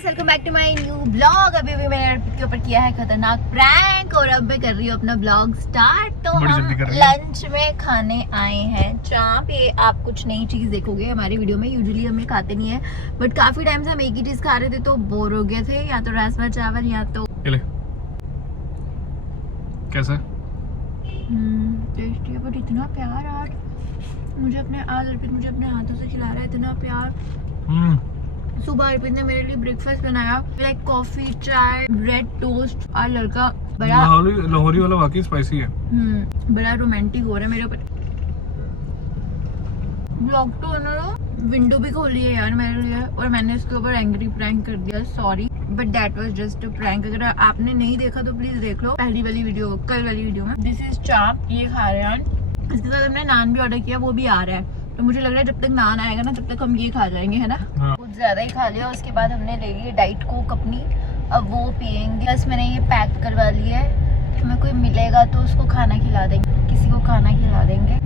Guys, welcome back to my new blog. अभी भी मैंने अर्पित के ऊपर किया है खतरनाक प्रैंक और अब मैं कर रही हूँ अपना ब्लॉग स्टार्ट। तो हम लंच में खाने आए हैं चाप। ये आप कुछ नई चीज देखोगे हमारी वीडियो में। यूजुअली हम ये खाते नहीं है, बट काफी टाइम से हम एक ही चीज खा रहे थे तो बोर हो गए थे। या तो राजमा चावल या तो कैसा टेस्टी है, बट इतना प्यार यार। मुझे अपने हाथों से खिला रहा है, इतना प्यार। सुबह अर्पित ने मेरे लिए ब्रेकफास्ट बनाया, लाइक कॉफी, चाय, ब्रेड, टोस्ट और लड़का बड़ा लाहौरी वाला वाकई स्पाइसी है। बड़ा रोमांटिक हो रहा है मेरे ऊपर। ब्लॉग तो उन्होंने विंडो भी खोली है यार मेरे लिए, और मैंने इसके ऊपर एंग्री प्रैंक कर दिया। Sorry but that was just a prank. अगर आपने नहीं देखा तो प्लीज देख लो पहली वाली वीडियो, कल वाली वीडियो में। दिस इज चाप, ये खा रहे हैं। इसके साथ हमने नान भी ऑर्डर किया, वो भी आ रहा है। तो मुझे लग रहा है जब तक नान आएगा ना तब तक हम ये खा जाएंगे, है ना। कुछ ज्यादा ही खा लिया। उसके बाद हमने ले ली डाइट कोक अपनी, अब वो पियेंगे। बस मैंने ये पैक करवा लिया है। हमें कोई मिलेगा तो उसको खाना खिला देंगे, किसी को खाना खिला देंगे।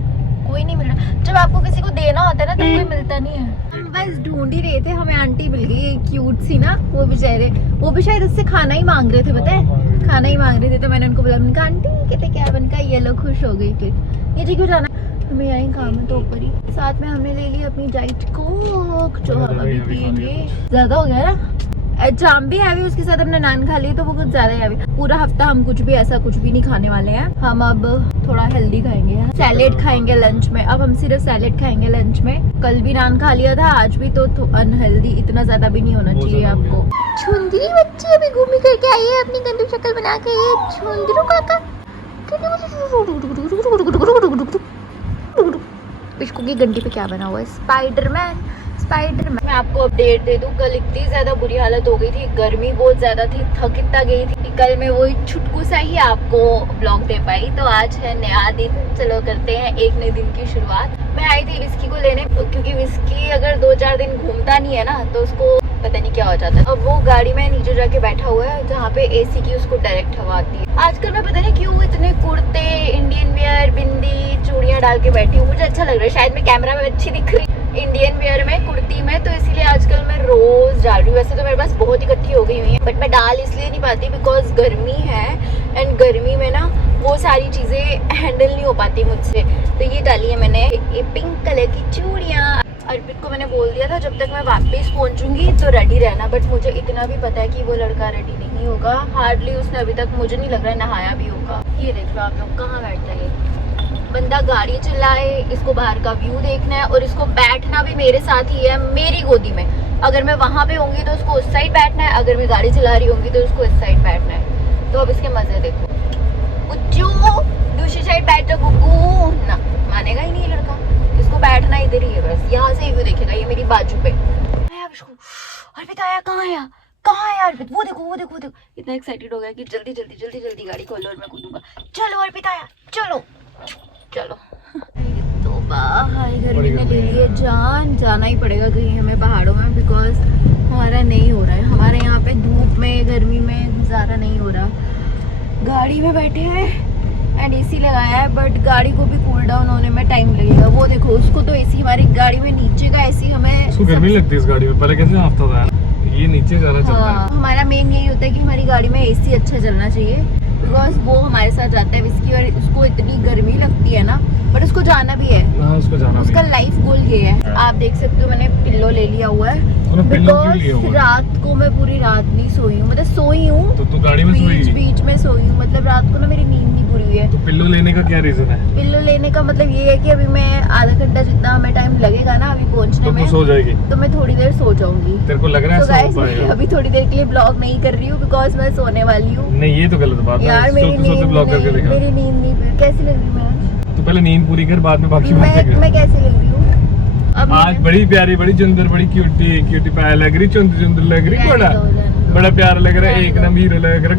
कोई नहीं मिल रहा। जब आपको किसी को देना होता है ना तब कोई मिलता नहीं है। हम बस ढूंढ ही रहे थे, हमें आंटी मिल गई क्यूट सी ना। वो बेचारे वो भी शायद उससे खाना ही मांग रहे थे, पता है, खाना ही मांग रहे थे। तो मैंने उनको बोला, उनका आंटी कहते क्या बन का, ये लोग खुश हो गई। फिर ये जी क्यों जाना, हमें यहीं काम है तो ऊपर ही। साथ में हमने ले ली अपनी डाइट कोक जो हम अभी पियेंगे। ज्यादा हो गया ना, जाम भी हैवी। उसके साथ हमने नान खा ली तो वो कुछ ज्यादा हैवी। पूरा हफ्ता हम कुछ भी नहीं खाने वाले हैं। हम अब थोड़ा हेल्दी खाएंगे, सैलेड खाएंगे लंच में। अब हम सिर्फ सैलेड खाएंगे लंच में। कल भी नान खा लिया था, आज भी। तो अनहेल्दी इतना ज्यादा भी नहीं होना चाहिए आपको। छुंदरी बच्ची अभी घूमी करके आई है अपनी गंदू शक्ल बना के। ये छुंदरू काका इसको की गंडी पे क्या बना हुआ है, स्पाइडरमैन। मैं आपको अपडेट दे दूं, कल इतनी ज्यादा बुरी हालत हो गई थी, गर्मी बहुत ज्यादा थी, थक इतना गई थी। कल मैं वही छुटकू सा ही आपको ब्लॉग दे पाई। तो आज है नया दिन, चलो करते हैं एक नए दिन की शुरुआत। मैं आई थी विस्की को लेने, क्योंकि विस्की अगर 2-4 दिन घूमता नहीं है ना तो उसको पता नहीं क्या हो जाता है। अब वो गाड़ी में नीचे जाके बैठा हुआ है जहाँ पे एसी की उसको डायरेक्ट हवा आती है। आजकल मैं पता नहीं क्यों इतने कुर्ते, इंडियन वेयर, बिंदी, चूड़ियां डाल के बैठी हूँ। मुझे अच्छा लग रहा है, शायद मैं कैमरा में अच्छी दिख रही इंडियन वेयर में, कुर्ती में, तो इसीलिए आजकल मैं रोज डाल रही हूँ। वैसे तो मेरे पास बहुत इकट्ठी हो गई हुई है, बट मैं डाल इसलिए नहीं पाती बिकॉज गर्मी है, एंड गर्मी में ना वो सारी चीजें हैंडल नहीं हो पाती मुझसे। तो ये डाली है मैंने, ये पिंक कलर की चूड़ियाँ। अर्पित को मैंने बोल दिया था जब तक मैं वापस पहुंचूंगी तो रेडी रहना, बट मुझे इतना भी पता है कि वो लड़का रेडी नहीं होगा। हार्डली उसने अभी तक, मुझे नहीं लग रहा है, नहाया भी होगा। ये देख लो आप लोग, कहाँ बैठता है बंदा, गाड़ी चलाए, इसको बाहर का व्यू देखना है, और इसको बैठना भी मेरे साथ ही है, मेरी गोदी में। अगर मैं वहां पे होंगी तो उसको उस साइड बैठना है, अगर मैं गाड़ी चला रही होंगी तो उसको इस साइड बैठना है। तो अब इसके मजे देखो। दूसरी साइड बैठ जाओ गुगू ना, मानेगा ही नहीं लड़का। इसको बैठना इधर ही है, बस यहाँ से व्यू देखेगा, ये मेरी बाजू पे। अर्पित आया, कहाँ है अर्पित? वो देखो। इतना एक्साइटेड हो गया कि जल्दी गाड़ी खोलो और मैं कूदूंगा। चलो अर्पित आया, चलो। तो बाहर गर्मी ने ले लिए जान, जाना ही पड़ेगा कहीं हमें पहाड़ों में, बिकॉज हमारा नहीं हो रहा है। हमारे यहाँ पे धूप में, गर्मी में गुजारा नहीं हो रहा। गाड़ी में बैठे हैं एंड एसी लगाया है, बट गाड़ी को भी कूल डाउन होने में टाइम लगेगा। वो देखो, उसको तो एसी, हमारी गाड़ी में नीचे का एसी, हमें उसको गर्मी लगती है इस गाड़ी में। पहले कैसे हाफता था, ये नीचे ज़्यादा चलता है। हमारा मेन यही होता है कि हमारी गाड़ी में एसी अच्छा चलना चाहिए, बिकॉज वो हमारे साथ जाता है विस्की, और उसको इतनी गर्मी लगती है ना, बट उसको जाना भी है। उसको जाना, उसका लाइफ गोल ये है। आप देख सकते हो मैंने पिल्लो ले लिया हुआ है, बिकॉज रात को मैं पूरी रात नहीं सोई हूँ। मतलब सोई हूँ तो गाड़ी में बीच में सोई हूँ, मतलब रात को ना मेरी नींद नहीं पूरी हुई है। तो पिल्लो लेने का क्या रीजन है? पिल्लो लेने का मतलब ये है कि अभी मैं आधा घंटा जितना हमें टाइम लगेगा ना अभी पहुँचने में, सो जाएगी तो मैं थोड़ी देर सो जाऊंगी। तेरे को लग रहा है? तो गाइस अभी थोड़ी देर के लिए ब्लॉग नहीं कर रही हूँ बिकॉज मैं सोने वाली हूँ। नहीं, ये तो गलत बात है यार। मेरी नींद नहीं, कैसी लग रही मैं? तो पहले नींद पूरी कर, बाद में बाकी बातें कर। मैं कैसे लग रही हूँ अब? आज बड़ी प्यारी, बड़ी सुंदर, बड़ी क्यूटी पाया लग रही, चुंदर लग रही, बड़ा प्यारा लग रहा है, एक नंबर हीरो लग रहा है,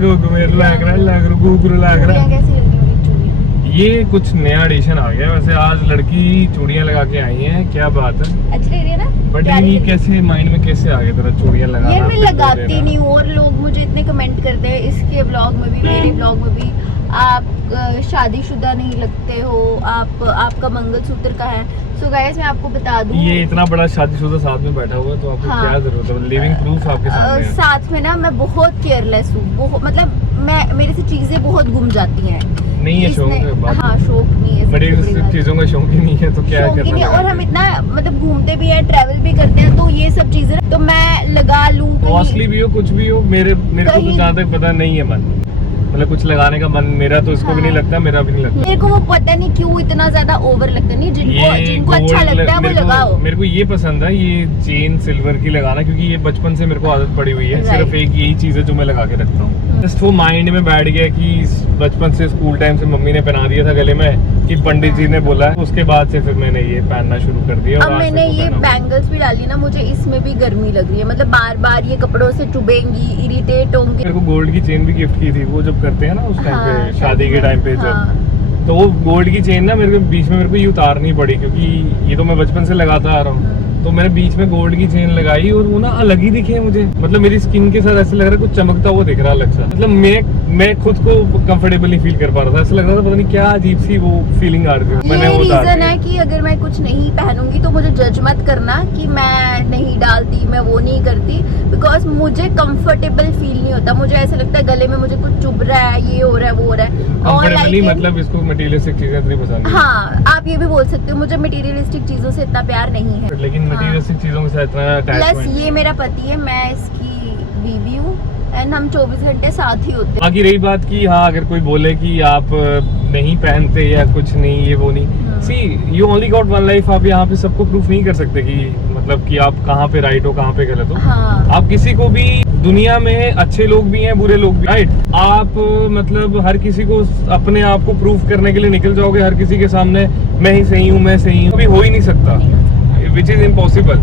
घूघरू लग रहा है। कैसी लग रही है? ये कुछ नया एडिशन आ गया वैसे। आज लड़की चूड़ियां लगा के आई है, क्या बात है, अच्छी लग रही है ना? बट ये कैसे माइंड में कैसे आ गया तेरा चूड़ियां लगाना? यार मैं लगाती नहीं हूँ और लोग मुझे इतने कमेंट करते हैं इसके ब्लॉग में भी, मेरे ब्लॉग में भी, आप शादीशुदा नहीं लगते हो, आपका मंगलसूत्र का है। सो गाइस मैं आपको बता दूं, ये इतना बड़ा शादीशुदा साथ में बैठा हुआ है तो आपको क्या जरूरत है? लिविंग प्रूफ आपके सामने है। साथ में ना मैं बहुत केयरलेस हूँ, मतलब मैं मेरे से चीजें बहुत गुम जाती हैं। नहीं है शौक है बात। हाँ शौक नहीं है, बड़ी चीजों का शौक ही नहीं है तो क्या शौक ही नहीं है। करना। और हम इतना मतलब घूमते भी हैं, ट्रैवल भी करते हैं, तो ये सब चीजें तो मैं लगा लूं कॉस्टली भी हो कुछ भी हो, मेरे को तो जहाँ तक पता नहीं है मन, मतलब कुछ लगाने का मन मेरा तो इसको भी नहीं लगता, मेरा भी नहीं लगता। मेरे को वो पता नहीं क्यों इतना ज्यादा ओवर लगता नहीं, जिनको अच्छा लगता है वो लगाओ। मेरे को ये पसंद है, ये चेन सिल्वर की लगाना, क्योंकि ये बचपन से मेरे को आदत पड़ी हुई है। सिर्फ एक यही चीज है जो मैं लगा के रखता हूँ। जस्ट वो माइंड में बैठ गया कि बचपन से स्कूल टाइम से मम्मी ने पहना दिया था गले में कि पंडित जी ने बोला है, उसके बाद से फिर मैंने ये पहनना शुरू कर दिया। अब मैंने ये बैंगल्स भी डाली ना, मुझे इसमें भी गर्मी लग रही है, मतलब बार बार ये कपड़ों से चुभेंगी, इरिटेट होंगी। मेरे को गोल्ड की चेन भी गिफ्ट की थी, वो जब करते हैं ना उस टाइम पे, शादी के टाइम पे जब, तो वो गोल्ड की चेन ना मेरे को बीच में मेरे को ये उतारनी पड़ी, क्योंकि ये तो मैं बचपन से लगाता आ रहा हूँ। तो मैंने बीच में गोल्ड की चेन लगाई और वो ना अलग ही दिखे मुझे, मतलब मेरी स्किन के साथ ऐसा लग रहा है कुछ चमकता हुआ दिख रहा अलग सा, मतलब मैं खुद को कंफर्टेबल नहीं फील कर पा रहा था। ऐसा लग रहा था पता नहीं क्या अजीब सी वो फीलिंग आ रही थी। मैंने वो रीजन है कि अगर मैं कुछ नहीं पहनूंगी तो मुझे जज मत करना कि मैं नहीं डालती, मैं वो नहीं करती, बिकॉज मुझे कंफर्टेबल फील नहीं होता। मुझे ऐसा लगता है गले में मुझे कुछ चुभ रहा है, ये हो रहा है, वो हो रहा है। कंफर्टेबली मतलब इसको मटेरियलिस्टिक चीजें इतनी पसंद है। हाँ आप ये भी बोल सकते हो, मुझे मटेरियलिस्टिक चीजों से इतना प्यार नहीं है, लेकिन मटेरियलिस्टिक चीजों के साथ इतना प्लस अटैचमेंट। ये मेरा पति है, मैं इसकी बीवी हूँ एंड हम 24 घंटे साथ ही होते हैं। बाकी रही बात की, हाँ अगर कोई बोले कि आप नहीं पहनते या कुछ नहीं, ये वो नहीं, see you only got one life. आप यहाँ पे सबको प्रूफ नहीं कर सकते कि मतलब कि आप कहाँ पे राइट हो कहाँ पे गलत हो। हाँ। आप किसी को भी, दुनिया में अच्छे लोग भी हैं बुरे लोग भी, राइट। आप मतलब हर किसी को अपने आप को प्रूफ करने के लिए निकल जाओगे हर किसी के सामने, मैं ही सही हूँ, मैं सही हूँ, अभी हो ही नहीं सकता, विच इज इम्पॉसिबल।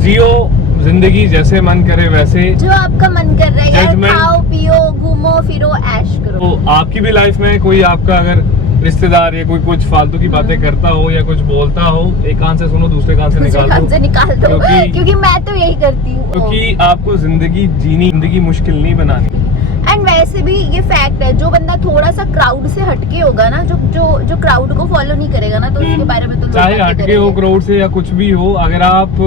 जियो जिंदगी जैसे मन करे वैसे, जो आपका मन कर रहा है यार, Judgment- खाओ पियो घूमो फिरो ऐश करो। तो आपकी भी लाइफ में कोई आपका अगर रिश्तेदार या कोई कुछ फालतू की बातें करता हो या कुछ बोलता हो, एक कान से सुनो दूसरे कान से निकाल दो, निकाल दो, क्योंकि मैं तो यही करती हूँ। क्योंकि आपको जिंदगी मुश्किल नहीं बनानी। एंड वैसे भी ये फैक्ट है, जो बंदा थोड़ा सा क्राउड से हटके होगा ना, जो क्राउड को फॉलो नहीं करेगा ना, तो उसके बारे में तो लोग चाहे बातें हटके करेंगे। हो क्राउड से या कुछ भी हो, अगर आप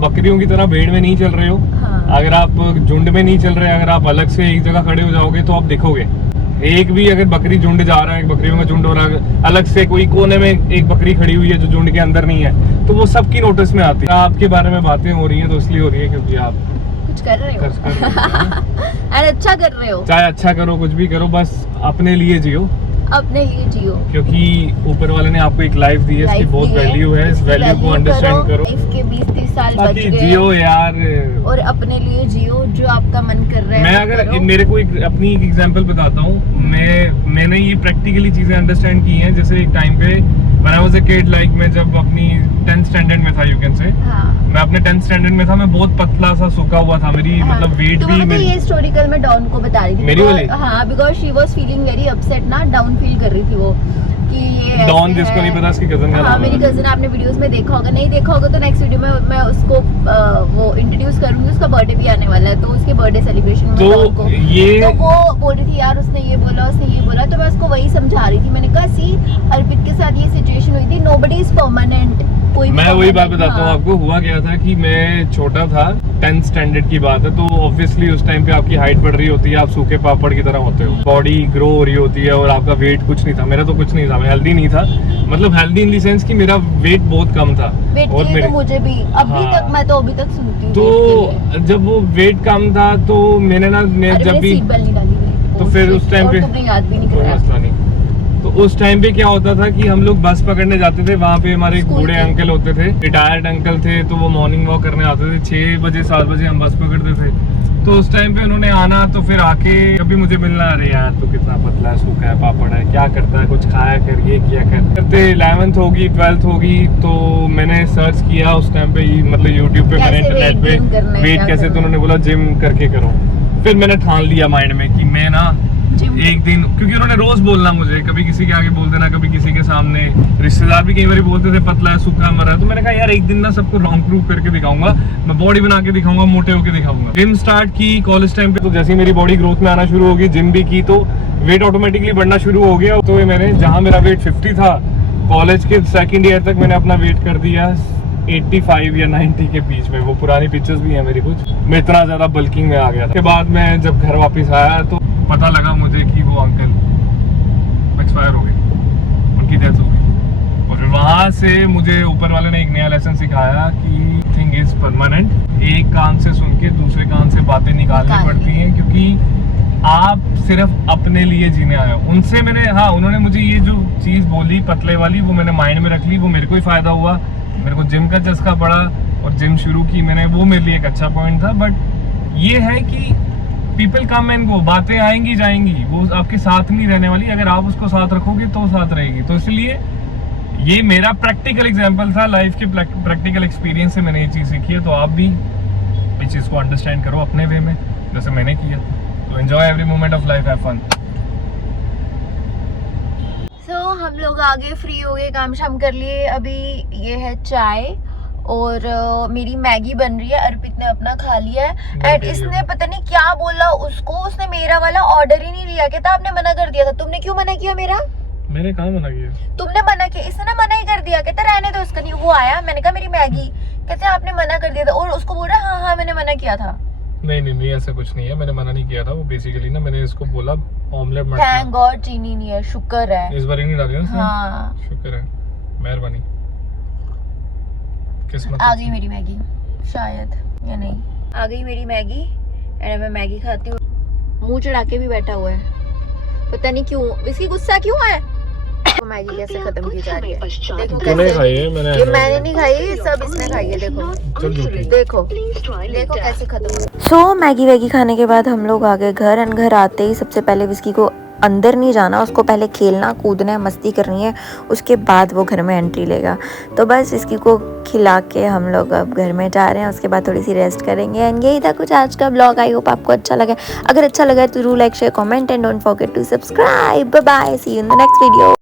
बकरियों की तरह भीड़ में नहीं चल रहे हो, हाँ। अगर आप झुंड में नहीं चल रहे, अगर आप अलग से एक जगह खड़े हो जाओगे तो आप दिखोगे। एक भी अगर बकरी झुंड जा रहा है, एक बकरियों का झुंड हो रहा है, अलग से कोई कोने में एक बकरी खड़ी हुई है जो झुंड के अंदर नहीं है, तो वो सबकी नोटिस में आती है। आपके बारे में बातें हो रही हैं तो इसलिए हो रही है क्योंकि आप कुछ कर रहे हो और अच्छा कर रहे हो। चाहे अच्छा करो कुछ भी करो, बस अपने लिए जियो, अपने लिए जियो, क्योंकि ऊपर वाले ने आपको एक लाइफ दी है, इसकी बहुत वैल्यू है, इस वैल्यू को अंडरस्टैंड करो। लाइफ के 20-30 साल बच बाकी गए, जियो यार, और अपने लिए जियो, जो आपका मन कर रहा है मैं वो अगर करो। मेरे को अपनी एक एग्जांपल बताता हूँ, मैंने ये प्रैक्टिकली चीजें अंडरस्टैंड की हैं। जैसे एक टाइम पे when I was a kid, like मैं जब अपनी 10th स्टैंडर्ड में था, यू कैन से, हाँ। मैं अपने 10th स्टैंडर्ड में था, मैं बहुत पतला सा सूखा हुआ था, मेरी हाँ, मतलब वेट तो भी मैं ये स्टोरी कल मैं डॉन को बता रही थी, मेरी वाली? हाँ, because she was feeling very upset ना, डाउन फील कर रही थी वो कि ये डॉन, ऐसे जिसको है। नहीं पता इसकी कजन का हाँ नाम मेरी है। कजन, आपने वीडियोस में देखा होगा, नहीं देखा होगा तो नेक्स्ट वीडियो में मैं उसको वो इंट्रोड्यूस करूंगी, उसका बर्थडे भी आने वाला है, तो उसके बर्थडे सेलिब्रेशन में तो डॉन को, ये तो वो बोल रही थी यार उसने ये बोला, उसने ये बोला, तो मैं उसको वही समझा रही थी। मैंने कहा सी अर्पित के साथ ये सिचुएशन हुई थी, नोबडी इज परमानेंट, कोई भी मैं वही बात permanent, बताता हूँ हाँ। आपको। हुआ क्या था कि मैं छोटा था, 10th स्टैंडर्ड की बात है, तो ऑब्वियसली उस टाइम पे आपकी हाइट बढ़ रही होती है, आप सूखे पापड़ की तरह होते हो, बॉडी ग्रो हो रही होती है, और आपका वेट कुछ नहीं था। मेरा तो कुछ नहीं था, मैं हेल्दी नहीं था, मतलब हेल्दी इन दी सेंस कि मेरा वेट बहुत कम था। वेट और के लिए मेरे तो मुझे भी अभी हाँ। तक, मैं तो अभी तक सुनती हूँ तो जब वो वेट कम था तो मैंने ना, मैं जब भी सीट बेल्ट नहीं डाली तो फिर उस टाइम पे तुमने याद भी नहीं कोई कराया। मसला नहीं। तो उस टाइम पे क्या होता था कि हम लोग बस पकड़ने जाते थे, वहाँ पे हमारे स्कूल बूढ़े के। अंकल होते थे, रिटायर्ड अंकल थे, तो वो मॉर्निंग वॉक करने आते थे 6 बजे 7 बजे हम बस पकड़ते थे। तो उस टाइम पे उन्होंने आना, तो फिर आके कभी मुझे मिलना, अरे यार तो कितना पतला है, सूखा है, पापड़ है, क्या करता है, कुछ खाया कर, ये किया करते। 11th होगी 12th होगी, तो मैंने सर्च किया उस टाइम पे, मतलब यूट्यूब पे, मैंने कैसे इंटरनेट weight gain करना पे है, वेट क्या कैसे, करना तो उन्होंने बोला जिम करके करो। फिर मैंने ठान लिया माइंड में कि मैं ना एक दिन, क्योंकि उन्होंने रोज बोलना मुझे, कभी किसी के आगे बोल देना, कभी किसी के सामने, रिश्तेदार भी कई बार बोलते थे पतला है, सूखा मरा है, तो मैंने कहा यार एक दिन ना सबको रॉन्ग प्रूव करके दिखाऊंगा, मैं बॉडी बना के दिखाऊंगा, मोटे होके दिखाऊंगा। जिम स्टार्ट की कॉलेज टाइम पे, तो जैसे ही मेरी बॉडी ग्रोथ में आना शुरू होगी, जिम भी की, तो वेट ऑटोमेटिकली बढ़ना शुरू हो गया। तो मैंने, जहाँ मेरा वेट 50 था, कॉलेज के सेकेंड ईयर तक मैंने अपना वेट कर दिया 85 या 90 के बीच में। वो पुरानी पिक्चर्स भी है मेरी कुछ, मैं इतना ज्यादा बल्किंग में आ गया था। उसके बाद मैं जब घर वापस आया तो पता लगा मुझे कि वो अंकल एक्सपायर हो गए, उनकी डेथ हो गई। और फिर वहां से मुझे ऊपर वाले ने एक नया लेसन सिखाया कि थिंग इज परमानेंट। एक कान से सुन के दूसरे कान से बातें निकालनी पड़ती हैं, क्योंकि आप सिर्फ अपने लिए जीने आए हो। उनसे मैंने, हाँ, उन्होंने मुझे ये जो चीज बोली पतले वाली, वो मैंने माइंड में रख ली, वो मेरे को ही फायदा हुआ। मेरे को जिम का चस्का पड़ा और जिम शुरू की मैंने, वो मेरे लिए एक अच्छा पॉइंट था। बट ये है कि पीपल कम एंड गो, बातें आएंगी जाएंगी, वो आपके साथ नहीं रहने वाली। अगर आप उसको साथ रखोगे तो साथ रहेगी। तो इसलिए ये मेरा प्रैक्टिकल एग्जांपल था, लाइफ के प्रैक्टिकल एक्सपीरियंस से मैंने ये चीज़ सीखी है। तो आप भी इस चीज़ को अंडरस्टैंड करो अपने वे में, जैसे मैंने किया। तो enjoy every moment of life, have fun. So हम लोग आगे फ्री हो गए, काम शाम कर लिए। अभी ये है चाय और मेरी मैगी बन रही है। अर्पित ने अपना खा लिया है एंड इसने पता नहीं क्या बोला उसको, उसने मेरा वाला ऑर्डर ही नहीं लिया। कहता आपने मना कर दिया था। तुमने क्यों मना किया मेरा? मैंने कहाँ मना किया? तुमने मना किया, इसने ना मना ही कर दिया। कहता रहने दो उसका नहीं। वो आया, मैंने कहा मेरी मैगी, कहते आपने मना कर दिया था। और उसको बोल रहा हाँ मैंने मना किया था। नहीं ऐसा कुछ नहीं है, मैंने मना नहीं किया था। वो बेसिकली ना, मैंने इसको बोला ऑमलेट मत। थैंक गॉड चीनी नहीं है, शुक्र है। इस बार ही नहीं डाली ना? हाँ शुक्र है, मेहरबानी, किस्मत। आ गई मेरी मैगी, शायद या नहीं, आ गई मेरी मैगी। एंड मैं मैगी खाती हूँ। मुंह चढ़ा के भी बैठा हुआ है, पता नहीं क्यों, इसकी गुस्सा क्यों है। तो मैगी कैसे खत्म की जा रही है, देखो कैसे। खाई है ये मैंने नहीं खाई, सब इसने खाई है। देखो देखो कैसे खत्म। सो मैगी वैगी खाने के बाद हम लोग आ गए घर। एंड घर आते ही सबसे पहले विस्की को अंदर नहीं जाना, उसको पहले खेलना कूदना है, मस्ती करनी है, उसके बाद वो घर में एंट्री लेगा। तो बस इसकी को खिला के हम लोग अब घर में जा रहे हैं। उसके बाद थोड़ी सी रेस्ट करेंगे। एंड यही था कुछ आज का ब्लॉग। आई होप आपको अच्छा लगा। अगर अच्छा लगा तो जरूर like share comment and don't forget to subscribe. Bye bye, see you in the next video.